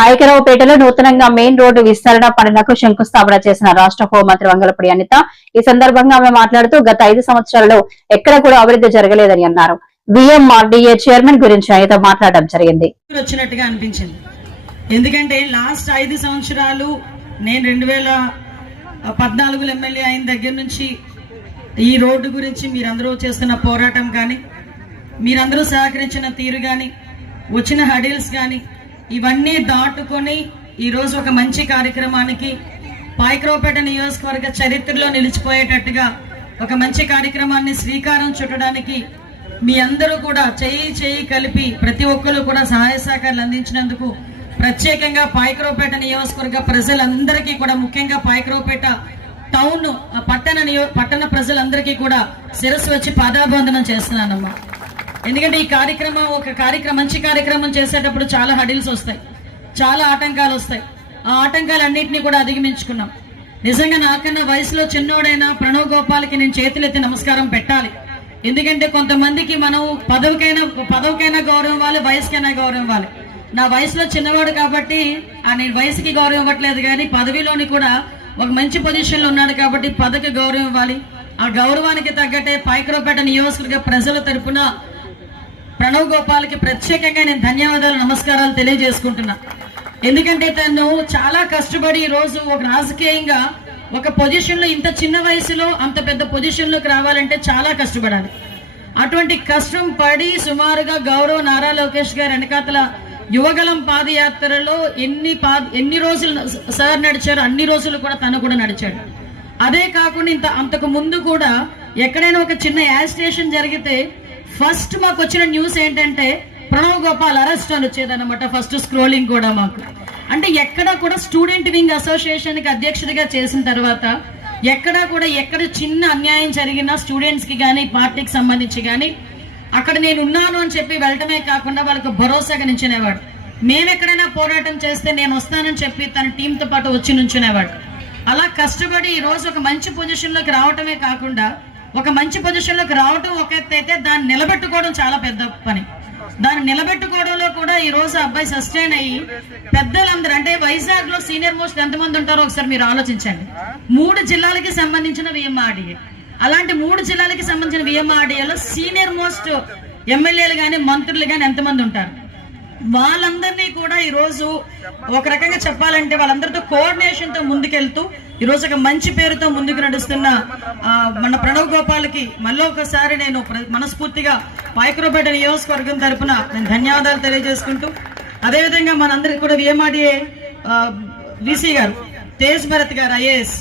పాయకరావుపేటలో నూతనంగా main road విస్తరణ పనులకు శంకుస్థాపన చేసిన రాష్ట్ర హోంమంత్రి వంగలపూడి అనిత ఈ సందర్భంగా ఆమె మాట్లాడుతూ గత 5 సంవత్సరాల్లో ఎక్కడ కూడా అభివృద్ధి జరగలేదని అన్నారు. VMRDA చైర్మన్ గురించి అనిత మాట్లాడడం జరిగింది. వచ్చినట్టుగా అనిపించింది. ఎందుకంటే లాస్ట్ 5 సంవత్సరాలు నేను 2014 ఎమ్మెల్యే అయిన దగ్గర నుంచి ఈ రోడ్డు గురించి మీరందరూ చేస్తున్న పోరాటం కానీ, మీరందరూ సహకరించిన తీరు కానీ, వచ్చిన హడిల్స్ కానీ ఇవన్నీ దాటుకొని ఈరోజు ఒక మంచి కార్యక్రమానికి పాయకరావుపేట నియోజకవర్గ చరిత్రలో నిలిచిపోయేటట్టుగా ఒక మంచి కార్యక్రమాన్ని శ్రీకారం చుట్టడానికి మీ అందరూ కూడా చేయి కలిపి ప్రతి ఒక్కరు కూడా సహాయ సహకారాలు అందించినందుకు ప్రత్యేకంగా పాయకరావుపేట నియోజకవర్గ ప్రజలందరికీ కూడా, ముఖ్యంగా పాయకరావుపేట టౌన్ పట్టణ ప్రజలందరికీ కూడా శిరస్సు వచ్చి పాదాభివందనం చేస్తున్నానమ్మా. ఎందుకంటే ఈ కార్యక్రమం మంచి కార్యక్రమం చేసేటప్పుడు చాలా హడిల్స్ వస్తాయి, చాలా ఆటంకాలు వస్తాయి. ఆ ఆటంకాలన్నింటినీ కూడా అధిగమించుకున్నాం. నిజంగా నాకన్నా వయసులో చిన్నోడైన ప్రణవ్ గోపాల్కి నేను చేతులెత్తి నమస్కారం పెట్టాలి. ఎందుకంటే కొంతమందికి మనం పదవికైనా గౌరవం ఇవ్వాలి, వయసుకైనా గౌరవం ఇవ్వాలి. నా వయసులో చిన్నవాడు కాబట్టి నేను వయసుకి గౌరవం ఇవ్వట్లేదు, కానీ పదవిలోని కూడా ఒక మంచి పొజిషన్లో ఉన్నాడు కాబట్టి పదవికి గౌరవం ఇవ్వాలి. ఆ గౌరవానికి తగ్గట్టే పాయకరావుపేట నియోజకవర్గ ప్రజల తరపున ప్రణవ్ గోపాల్కి ప్రత్యేకంగా నేను ధన్యవాదాలు, నమస్కారాలు తెలియజేసుకుంటున్నా. ఎందుకంటే తను చాలా కష్టపడి ఈరోజు ఒక రాజకీయంగా ఒక పొజిషన్లో, ఇంత చిన్న వయసులో అంత పెద్ద పొజిషన్లోకి రావాలంటే చాలా కష్టపడాలి. అటువంటి కష్టం పడి సుమారుగా గౌరవ నారా లోకేష్ గారు వెనకాతల యువగలం పాదయాత్రలో ఎన్ని రోజులు సార్ నడిచారో అన్ని రోజులు కూడా తను కూడా నడిచాడు. అదే కాకుండా అంతకు ముందు కూడా ఎక్కడైనా ఒక చిన్న యాజిటేషన్ జరిగితే ఫస్ట్ మాకు వచ్చిన న్యూస్ ఏంటంటే ప్రణవ్ గోపాల్ అరెస్ట్ అని వచ్చేదన్నమాట. ఫస్ట్ స్క్రోలింగ్ కూడా మాకు అంటే ఎక్కడ కూడా స్టూడెంట్ వింగ్ అసోసియేషన్కి అధ్యక్షుడిగా చేసిన తర్వాత ఎక్కడ చిన్న అన్యాయం జరిగినా స్టూడెంట్స్కి కానీ పార్టీకి సంబంధించి కానీ అక్కడ నేను ఉన్నాను అని చెప్పి వెళ్ళటమే కాకుండా వాళ్ళకు భరోసాగా నించునేవాడు. మేమెక్కడైనా పోరాటం చేస్తే నేను వస్తానని చెప్పి తన టీంతో పాటు వచ్చి నుంచునేవాడు. అలా కష్టపడి ఈరోజు ఒక మంచి పొజిషన్లోకి రావటమే కాకుండా, ఒక మంచి పొజిషన్లోకి రావటం ఒక ఎత్తు అయితే దాన్ని నిలబెట్టుకోవడం చాలా పెద్ద పని. దాన్ని నిలబెట్టుకోవడంలో కూడా ఈ రోజు అబ్బాయి సస్టైన్ అయ్యి పెద్దలందరూ, అంటే వైజాగ్ లో సీనియర్ మోస్ట్ ఎంతమంది ఉంటారో ఒకసారి మీరు ఆలోచించండి. 3 జిల్లాలకి సంబంధించిన VMRDA, అలాంటి 3 జిల్లాలకి సంబంధించిన VMRDAలో సీనియర్ మోస్ట్ ఎమ్మెల్యేలు కానీ మంత్రులు కానీ ఎంతమంది ఉంటారు. వాళ్ళందరినీ కూడా ఈరోజు ఒక రకంగా చెప్పాలంటే వాళ్ళందరితో కోఆర్డినేషన్ తో ముందుకెళ్తూ ఈరోజు ఒక మంచి పేరుతో ముందుకు నడుస్తున్న మన ప్రణవ్ గోపాల్కి మళ్ళీ ఒకసారి నేను మనస్ఫూర్తిగా పాయకరావుపేట నియోజకవర్గం తరఫున నేను ధన్యవాదాలు తెలియజేసుకుంటూ, అదేవిధంగా మనందరికీ కూడా VMRDA VC గారు తేజ్ భరత్ గారు IAS